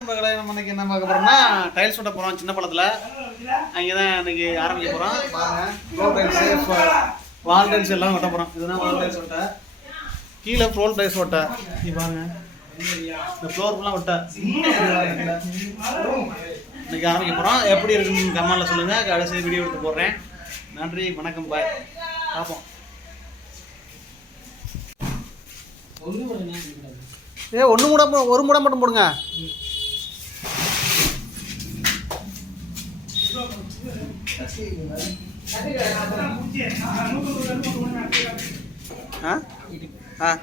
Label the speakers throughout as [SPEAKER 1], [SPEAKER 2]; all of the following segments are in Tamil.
[SPEAKER 1] நண்பர்களே நம்ம இன்னைக்கு என்ன பார்க்க போறோம்னா டைல்ஸ் ஒட்ட போறோம் சின்ன பழத்துல அங்கே தான் இன்னைக்கு ஆரம்பிக்க போறோம். பாருங்க ஃப்ளோர் டைல்ஸ் வால் டைல்ஸ் எல்லாம் ஒட்ட போறோம். இதுதான் வால் டைல்ஸ் ஒட்ட கீழே ஃப்ளோர் டைல்ஸ் ஒட்ட இது பாருங்க. இந்த ஃப்ளோர் ஃபுல்லாக ஒட்ட இன்னைக்கு ஆரம்பிக்க போறோம். எப்படி இருக்குன்னு கமெண்ட்ல சொல்லுங்க. கடைசி வீடியோ எடுத்து போடுறேன். நன்றி வணக்கம் பாய் பார்ப்போம். ஏ ஒன்று மூட ஒரு மூட மட்டும் போடுங்க. Hah? Hah?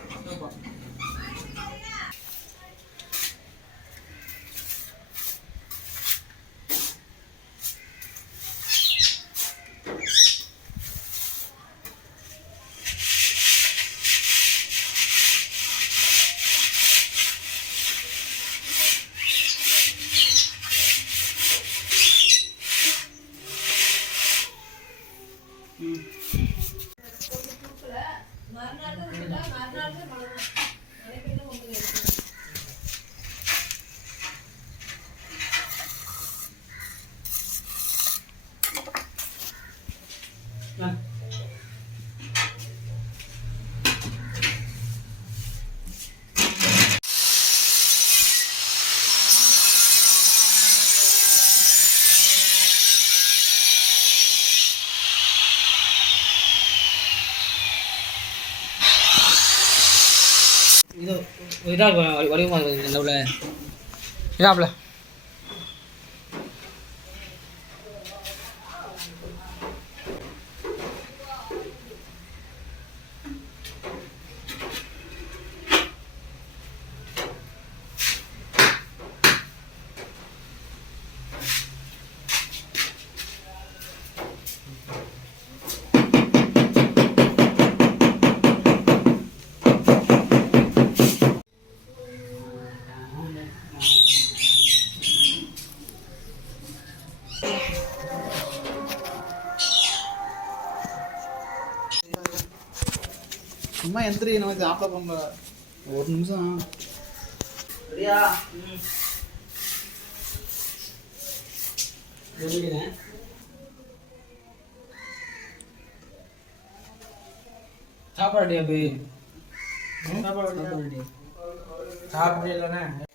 [SPEAKER 1] Да,
[SPEAKER 2] на одна же можно. இதாக வடிவமாக இருக்குது நல்ல இதாப்ல
[SPEAKER 1] சும்மா எந்திரி நமக்கு ஆப்பிள் பண்ணல ஒரு நிமிஷம். சரியா
[SPEAKER 2] சாப்பாடு அப்படி
[SPEAKER 1] சாப்பாடு
[SPEAKER 2] சாப்பிட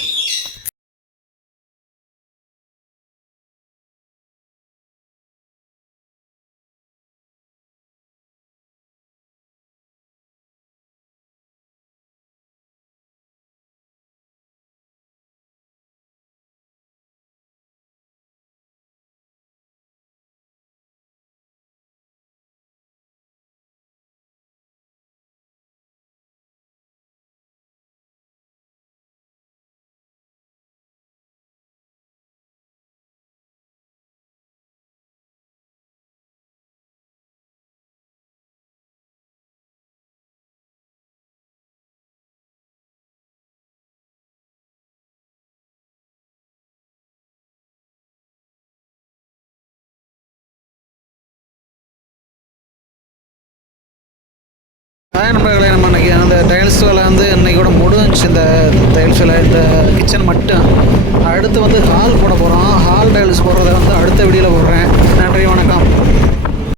[SPEAKER 1] ஹாய் நண்பர்களே நம்ம இன்றைக்கி அந்த டைல்ஸ் வேலை வந்து இன்றைக்கூட முடிஞ்சிச்சு. இந்த டைல்ஸ் வேலை இந்த கிச்சன் மட்டும். அடுத்து வந்து ஹால் போட போகிறோம் ஹால் டைல்ஸ் போடுறத வந்து அடுத்த வீடியோவில் போடுறேன். நன்றி வணக்கம்.